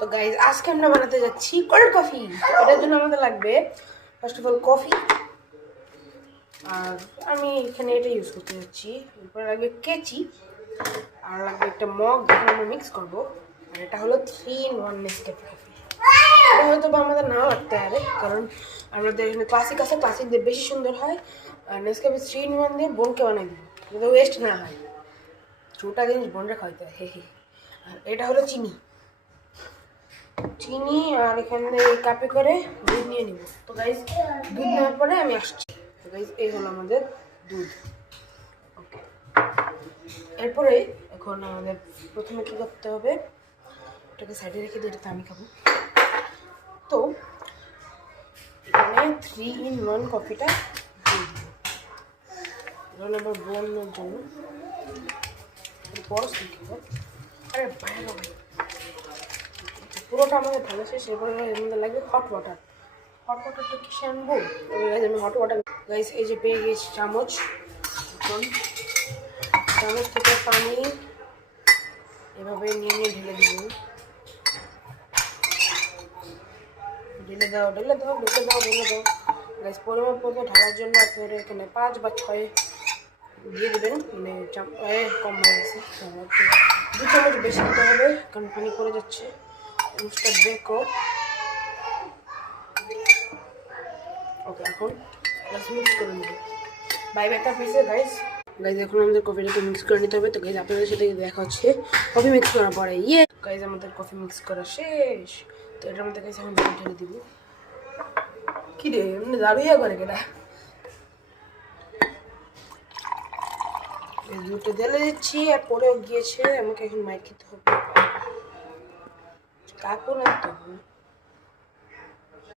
তো গাইজ আজকে আমরা বানাতে যাচ্ছি কোল্ড কফি। এটার জন্য আমাদের লাগবে ফার্স্ট অফ অল কফি, আর আমি এখানে এটা ইউজ করতে যাচ্ছি। এরপরে লাগবে কেচি, আর লাগবে একটা মগ যেখানে আমরা মিক্স করবো। আর এটা হলো 3-in-1 নেসক্যাফে কফি। এটা হয়তো বা আমাদের নাও লাগতে পারে, কারণ আমাদের এখানে ক্লাসিক আছে, ক্লাসিক দিয়ে বেশি সুন্দর হয়। আর নেসক্যাফে 3-in-1 দিয়ে বোনকে বানাই দিব, যাতে ওয়েস্ট না হয়। ছোটা জিনিস বোনরে খাইতে হয়। আর এটা হলো চিনি, আর এখানে এই কাপে করে দুধ নিয়ে নিব। তো গাইজ দুধ নেওয়ার পরে আমি আসছি। তো গাইজ এই হলো আমাদের দুধ। ওকে, এরপরে এখন আমাদের প্রথমে কী করতে হবে, এটাকে সাইডে রেখে দিয়ে এটাতে আমি খাবো। তো এখানে 3-in-1 কফিটা দিয়ে দিব, ধরুন আবার বোনের জন্য বড় শিখব। আরে ভাই পুরোটা আমাদের ঢালা শেষ। এরপরে এর মধ্যে লাগবে হট ওয়াটার। হট ওয়াটারটা কিসে আনবো? আমি হট ওয়াটার গাইস এই যে পেয়ে গেছি চামচ। এখন চামচ থেকে পানি এভাবে নিয়ে ঢেলে দিব। ঢেলে দাও গাইস পরিমাণ মতো ঢালার জন্য আপনার এখানে 5 বা 6 দিয়ে দেবেন। মানে কম হয়ে গেছে, 2 চামচ বেশি দিতে হবে, কারণ পানি পড়ে যাচ্ছে। চামচটা দেখো। ওকে, এখন মিক্স করে নেব। বাই ব্যাকআপ হয়েছে গাইস। এখন আমাদের কফিটাকে মিক্স করে নিতে হবে। তো গাইজ আপনাদের সাথে দেখা হচ্ছে কফি মিক্স করার পরে। গাইজ আমাদের কফি মিক্স করা শেষ। তো এটার মধ্যে গাইজ এখন দুধ ঢেলে দিব। কি রে এমনি দাঁড়িয়ে করে কেনা, দুধটা ঢেলে দিচ্ছি। আর পরেও গিয়েছে, আমাকে এখন মাইর খেতে হবে। কাকু না তো